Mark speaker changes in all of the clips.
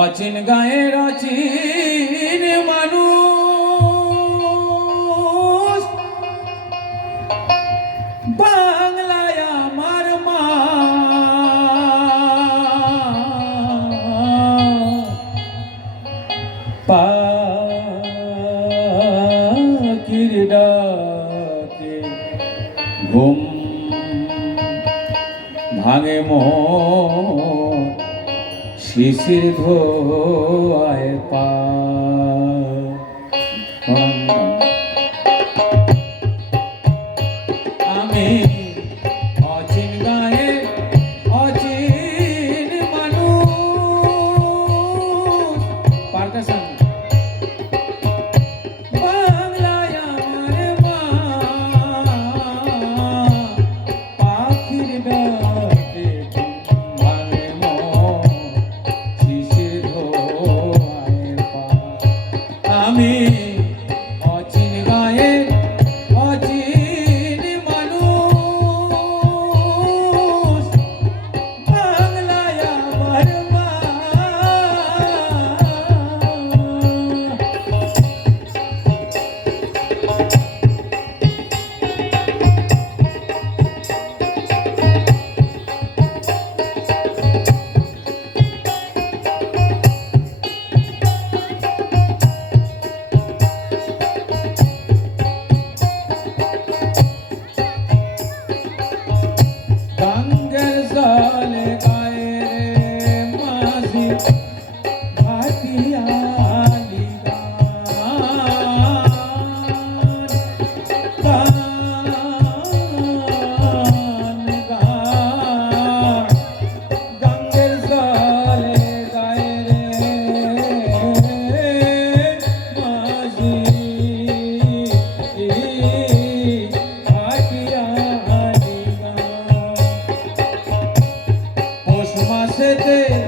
Speaker 1: অচিন গায়ের অচিন মানুষ। বাংলায় আমার মা। পাখির ডাকে ঘুম ভাঙে মোহ শিশির ধোয়ায় পা। thank you. বসেতে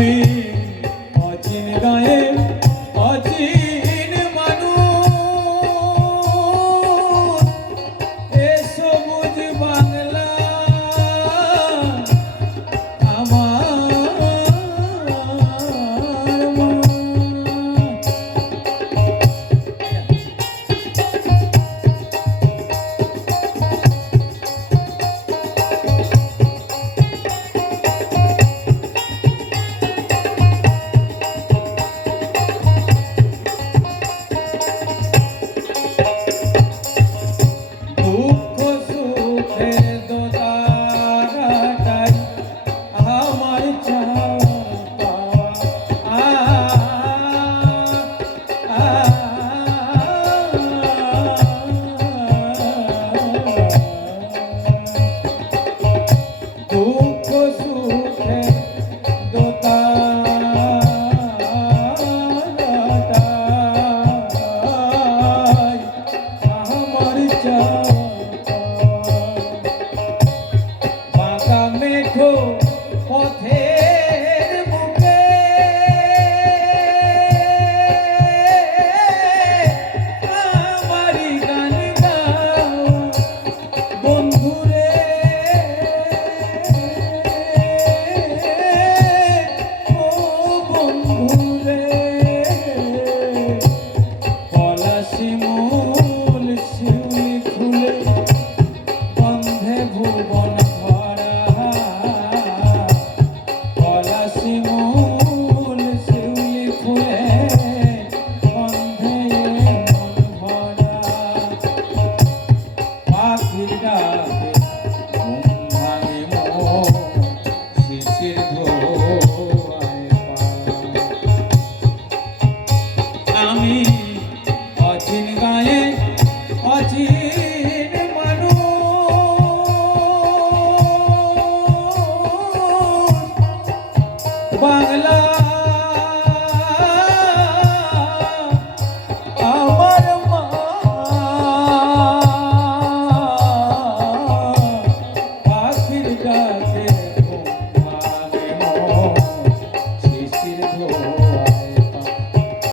Speaker 1: me রাস্তা মেঠো পথে बांगला.